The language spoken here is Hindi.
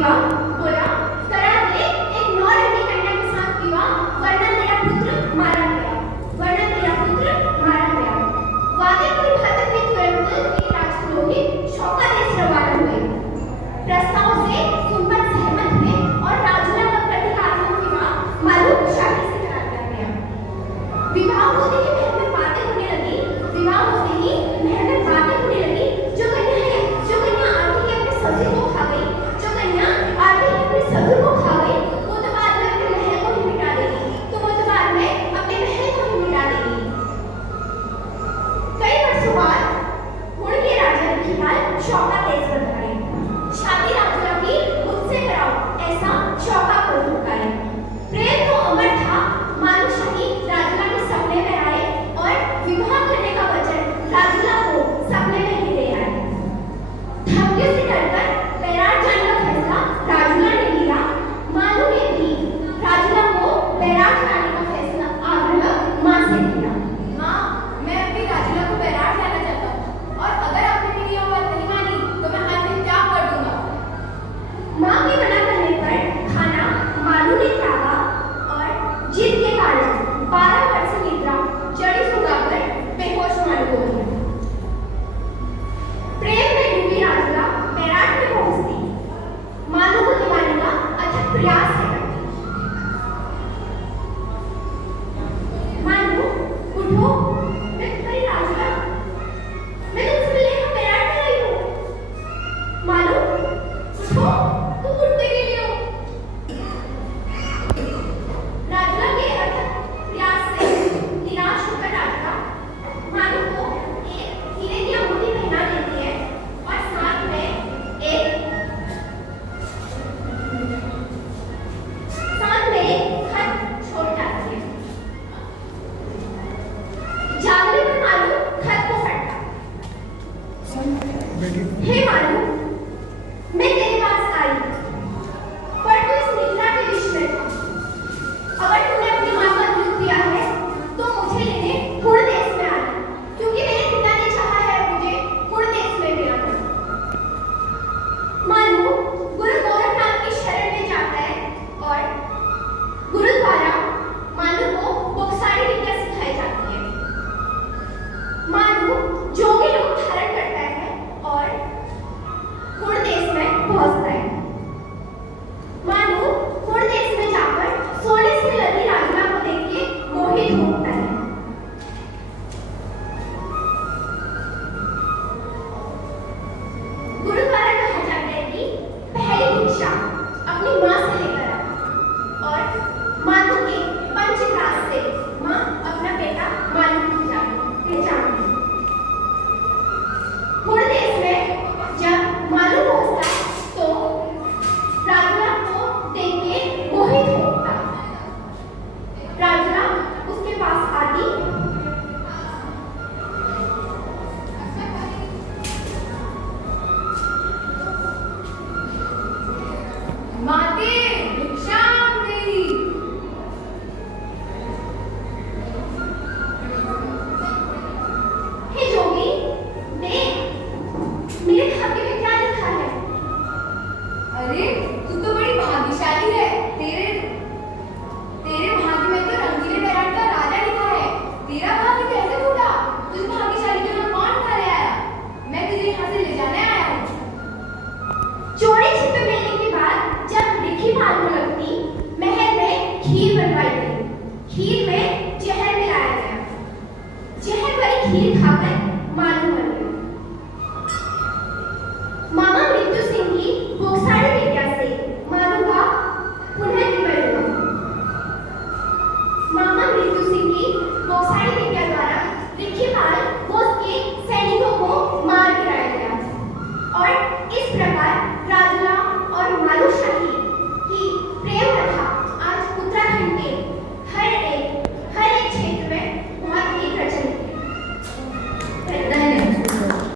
विवाह बोला, करा दे एक 9 रंगी कन्या के साथ विवाह, वरना तेरा पुत्र मारा गया, वरना तेरा पुत्र मारा गया। वादे को निभाते हुए तुरंत एक राजपुरोहित शौकादेश रवाना हुए। प्रस्ताव से सुनपत सहमत हुए और राजुला का प्रतीकात्मक विवाह मालूम शाही से करा दिया गया। विवाह होते ही महल में बातें होने लगी, विवाह होते ही महल में बातें होने लगी। जो कन्या आती है अपने ससुर को खा गई, जो कन्या आती है अपने ससुर को खा गई, वो तो बाद में अपने महल को ही मिटा देगी, तो वो तो बाद में अपने महल को ही मिटा देगी। कई वर्षों बाद हुण के राजा रिखीपाल शौकादेश बंधाए। शादी राजुला की मुझसे कराओ, ऐसा शौका को हुक्काए। प्रेम तो अमर था, मानुषाही राजुला के सपने में आए और विवाह करने का वचन राजुला को सपने में ही ले आए। धमकियों से डरकर बैराग जाने का फैसला राजुला ने लिया। मालू ने भी राजुला को बैराग जाने का फैसला आग्रह मां से किया। माँ, मैं अपनी राजुला को बैराग जाना चाहता हूँ और अगर आपने मेरी यह बात नहीं मानी तो मैं आत्म त्याग कर दूंगा। मां के मना करने पर खाना मालू ने त्यागा और जिद के कारण 12 वर्ष निद्रा जड़ी सुगाकर बेहोश मालू हो गया। प्रेम में डूबी राजुला बैराग में पहुंचती, मालू को दिलाने का अथक प्रयास है करती। मालू, उठो, मैं तुम्हारी राजुला, मैं तुमसे मिलने को बैराग में आई हूँ। मालू, उठो, तुम उठते क्यों नहीं हो? राजुला के अथक प्रयास से निराश होकर राजुला मालू को एक हीरे की अंगूठी पहना देती है और साथ में एक खत छोड़ जाती है। जागने में मालू खत को पढ़ता। हे मालू, मैं तेरे पास आई, पर तू इस निद्रा के विष में था। अगर तूने अपनी मां का दूध पिया है तो मुझे लेने हुण देश में आना, क्योंकि मेरे पिता ने चाहा है मुझे हुण देश में ले आना। मालू गुरु गोरखनाथ की शरण में जाता है और गुरु द्वारा मालू को बोक्सारी विद्या सिखाई जाती है। मालू जोगी रूप धारण करता है और हुण देश में पहुंचता है। मालू हुण देश में जाकर सोने से लदी राजुला को देख के मोहित होता है। गुरु द्वारा कहा जाता है कि पहली भिक्षा अपनी मां से लेकर आओ और मालू के पंचग्रास से मां अपना बेटा मालू की पहचानती। हुण देश में जब मालू पहुंचता तो राजुला को देख के मोहित होता। राजुला उसके पास आती, माते भिक्षाम तेरी। हे जोगी, देख मेरे भाग्य में क्या लिखा है। अरे तू तो बड़ी भाग्यशाली है। तेरे भाग्य में तो रंगीले बैराग का राजा लिखा है। तेरा भाग्य कैसे फूटा? तुझ भाग्यशाली के यहाँ कौन खा ले आया? मैं तुझे यहाँ से ले जाने आया हूँ। चोरी छिपे मिलने के बाद जब रिखीपाल को लगती, महल में खीर बनवाई गई। खीर में जहर मिलाया गया। जहर भरी खीर खाकर